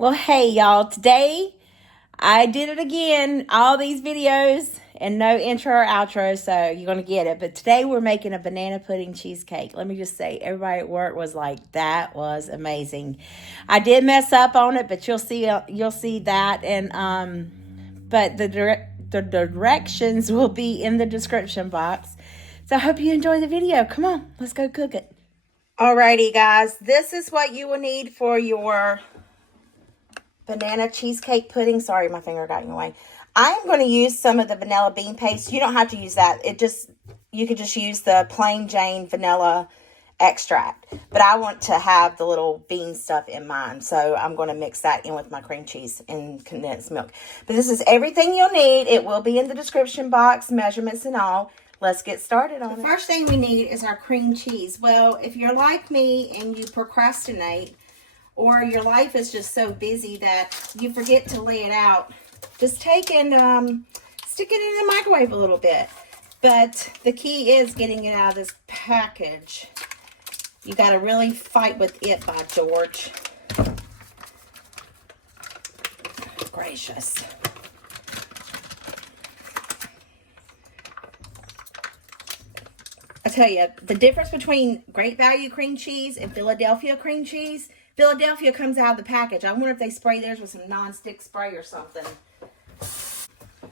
Well, hey, y'all. Today, I did it again. All these videos and no intro or outro, so you're going to get it. But today, we're making a banana pudding cheesecake. Let me just say, everybody at work was like, that was amazing. I did mess up on it, but you'll see that. And but the directions will be in the description box. So I hope you enjoy the video. Come on, let's go cook it. Alrighty, guys. This is what you will need for your banana cheesecake pudding. Sorry, my finger got in the way. I am going to use some of the vanilla bean paste. You don't have to use that. You could just use the plain Jane vanilla extract. But I want to have the little bean stuff in mine. So I'm going to mix that in with my cream cheese and condensed milk. But this is everything you'll need. It will be in the description box, measurements and all. Let's get started on it. The first thing we need is our cream cheese. Well, if you're like me and you procrastinate, or your life is just so busy that you forget to lay it out, just take and stick it in the microwave a little bit. But the key is getting it out of this package. You got to really fight with it, by George. Gracious. I tell you, the difference between Great Value cream cheese and Philadelphia cream cheese, Philadelphia comes out of the package. I wonder if they spray theirs with some non-stick spray or something. I'm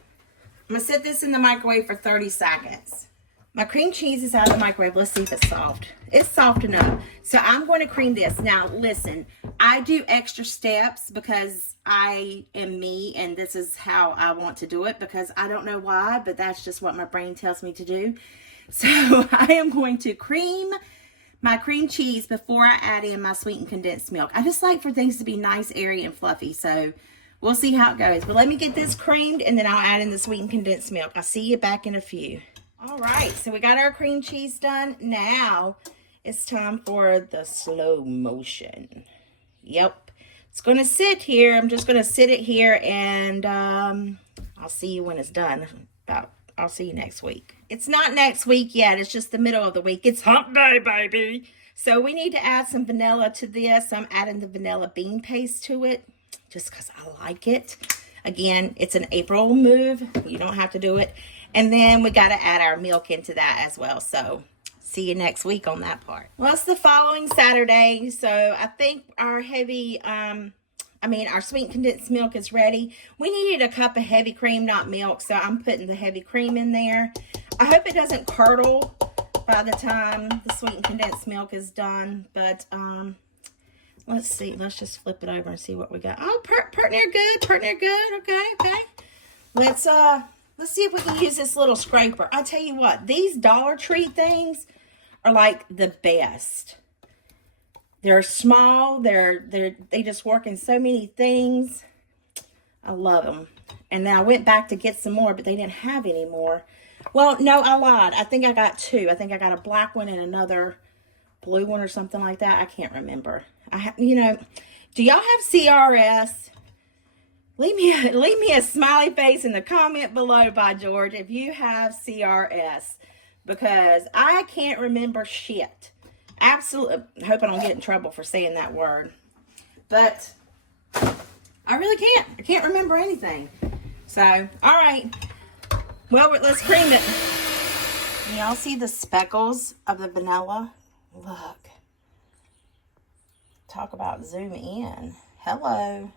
going to set this in the microwave for 30 seconds. My cream cheese is out of the microwave. Let's see if it's soft. It's soft enough. So I'm going to cream this. Now, listen, I do extra steps because I am me, and this is how I want to do it, because I don't know why, but that's just what my brain tells me to do. So I am going to cream my cream cheese before I add in my sweetened condensed milk. I just like for things to be nice, airy, and fluffy. So we'll see how it goes. But let me get this creamed, and then I'll add in the sweetened condensed milk. I'll see you back in a few. All right, so we got our cream cheese done. Now it's time for the slow motion. Yep, it's going to sit here. I'm just going to sit it here, and I'll see you when it's done. I'll see you next week. It's not next week yet. It's just the middle of the week. It's hump day, baby. So we need to add some vanilla to this. I'm adding the vanilla bean paste to it just because I like it. Again, it's an April move. You don't have to do it. And then we got to add our milk into that as well. So see you next week on that part. Well, it's the following Saturday. So I think our our sweet condensed milk is ready. We needed a cup of heavy cream, not milk, so I'm putting the heavy cream in there. I hope it doesn't curdle by the time the sweet condensed milk is done, but let's see. Let's just flip it over and see what we got. Oh, pert near good, okay. Let's see if we can use this little scraper. I tell you what, these Dollar Tree things are like the best. They're small. They just work in so many things. I love them. And then I went back to get some more, but they didn't have any more. Well, no, I lied. I think I got two. I think I got a black one and another blue one or something like that. I can't remember. Do y'all have CRS? Leave me a smiley face in the comment below, by George, if you have CRS, because I can't remember shit. Absolutely. I hope I don't get in trouble for saying that word. But I really can't. I can't remember anything. So, all right. Well, let's cream it. Y'all see the speckles of the vanilla? Look. Talk about zoom in. Hello.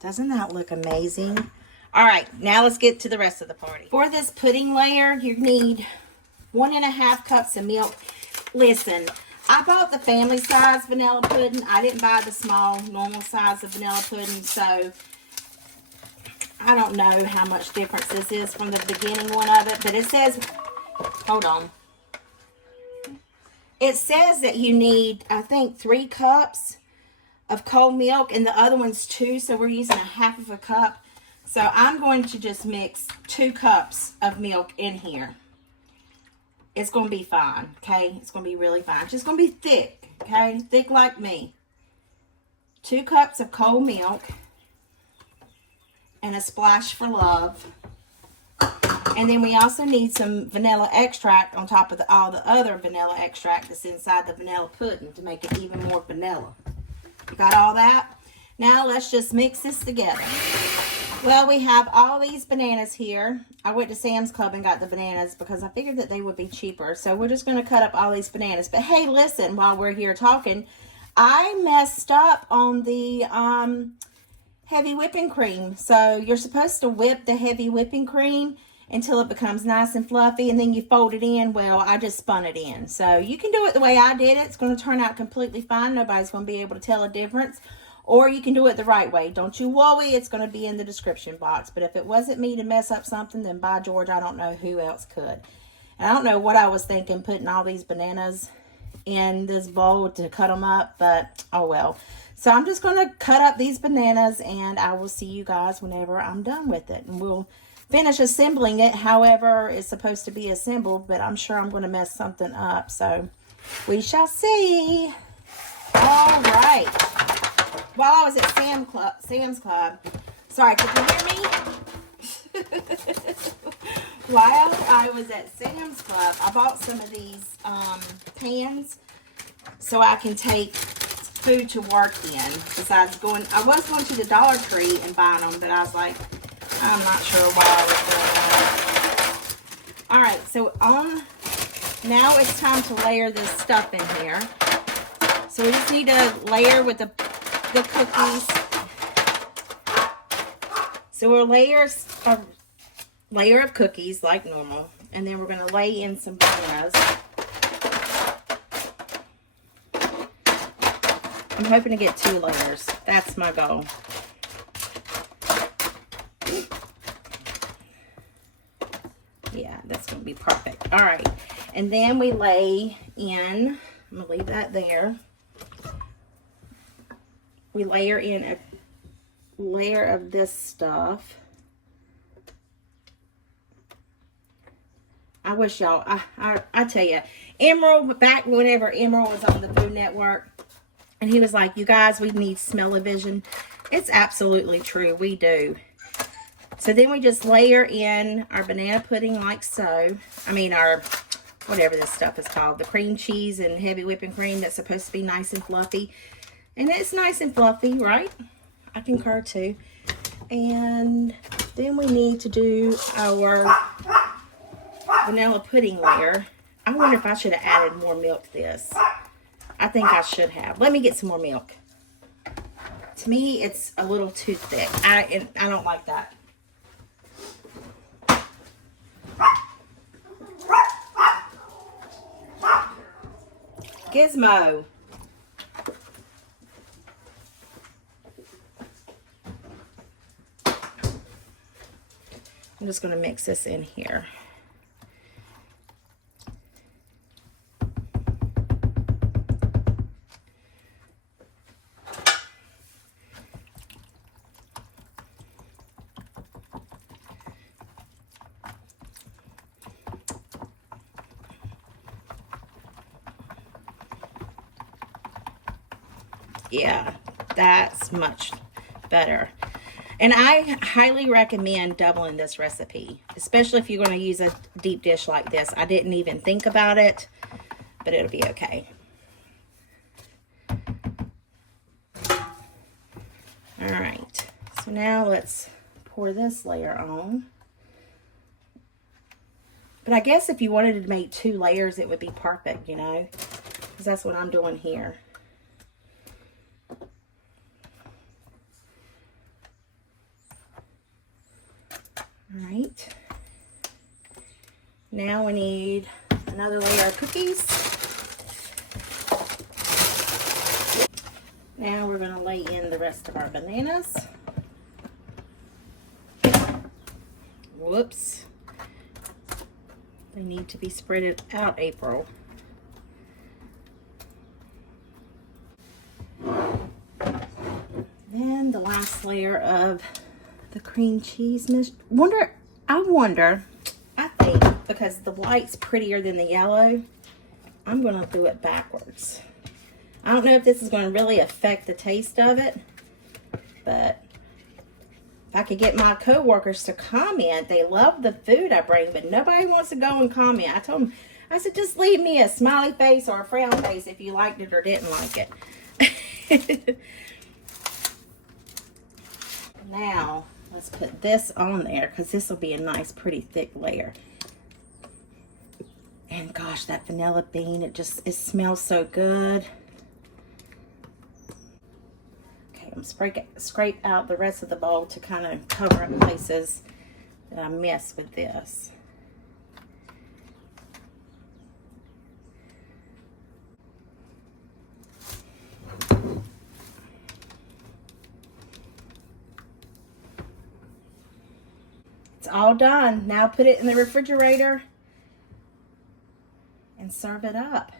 Doesn't that look amazing? All right. Now let's get to the rest of the party. For this pudding layer, you need 1.5 cups of milk. Listen, I bought the family size vanilla pudding. I didn't buy the small, normal size of vanilla pudding, so I don't know how much difference this is from the beginning one of it, but it says, hold on. It says that you need, I think, 3 cups of cold milk, and the other one's 2, so we're using 1/2 cup. So I'm going to just mix 2 cups of milk in here. It's going to be fine, okay? It's going to be really fine. It's just going to be thick, okay? Thick like me. 2 cups of cold milk and a splash for love. And then we also need some vanilla extract on top of all the other vanilla extract that's inside the vanilla pudding to make it even more vanilla. You got all that? Now let's just mix this together. Well, we have all these bananas here. I went to Sam's Club and got the bananas because I figured that they would be cheaper. So we're just going to cut up all these bananas. But hey, listen, while we're here talking, I messed up on the heavy whipping cream. So you're supposed to whip the heavy whipping cream until it becomes nice and fluffy, and then you fold it in. Well, I just spun it in. So you can do it the way I did it. It's going to turn out completely fine. Nobody's going to be able to tell a difference. Or you can do it the right way. Don't you worry, it's going to be in the description box. But if it wasn't me to mess up something, then by George, I don't know who else could. And I don't know what I was thinking putting all these bananas in this bowl to cut them up, but oh well. So I'm just going to cut up these bananas, and I will see you guys whenever I'm done with it. And we'll finish assembling it however it's supposed to be assembled, but I'm sure I'm going to mess something up. So we shall see. All right. While I was at Sam's Club, sorry, could you hear me? While I was at Sam's Club, I bought some of these pans so I can take food to work in. Besides I was going to the Dollar Tree and buying them, but I was like, I'm not sure why I was doing that. All right, so now it's time to layer this stuff in here. So we just need to layer with the cookies. So we'll layer a layer of cookies like normal, and then we're going to lay in some bananas. I'm hoping to get 2 layers. That's my goal. Yeah, that's going to be perfect. All right, and then we lay in, I'm going to leave that there. We layer in a layer of this stuff. I wish y'all, I tell you, Emerald, back whenever Emerald was on the Food Network, and he was like, you guys, we need smell-o-vision. It's absolutely true. We do. So then we just layer in our banana pudding like so. I mean, our, whatever this stuff is called, the cream cheese and heavy whipping cream that's supposed to be nice and fluffy. And it's nice and fluffy, right? I concur too. And then we need to do our vanilla pudding layer. I wonder if I should have added more milk to this. I think I should have. Let me get some more milk. To me, it's a little too thick. I don't like that. Gizmo. I'm just going to mix this in here. Yeah, that's much better. And I highly recommend doubling this recipe, especially if you're going to use a deep dish like this. I didn't even think about it, but it'll be okay. All right, so now let's pour this layer on. But I guess if you wanted to make 2 layers, it would be perfect, you know, because that's what I'm doing here. All right, now we need another layer of cookies. Now we're going to lay in the rest of our bananas. Whoops. They need to be spread out, April. Then the last layer of the cream cheese mix. I think because the white's prettier than the yellow, I'm going to do it backwards. I don't know if this is going to really affect the taste of it, but if I could get my co-workers to comment. They love the food I bring, but nobody wants to go and comment. I told them, I said, just leave me a smiley face or a frown face if you liked it or didn't like it. Now, let's put this on there because this will be a nice, pretty thick layer. And gosh, that vanilla bean, it smells so good. Okay, I'm scrape out the rest of the bowl to kind of cover up places that I miss with this. It's all done. Now put it in the refrigerator and serve it up.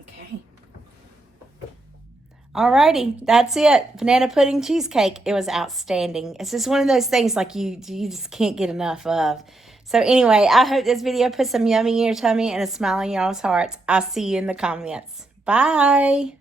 Okay. Alrighty, that's it. Banana pudding cheesecake. It was outstanding. It's just one of those things like you just can't get enough of. So anyway, I hope this video put some yummy in your tummy and a smile in y'all's hearts. I'll see you in the comments. Bye.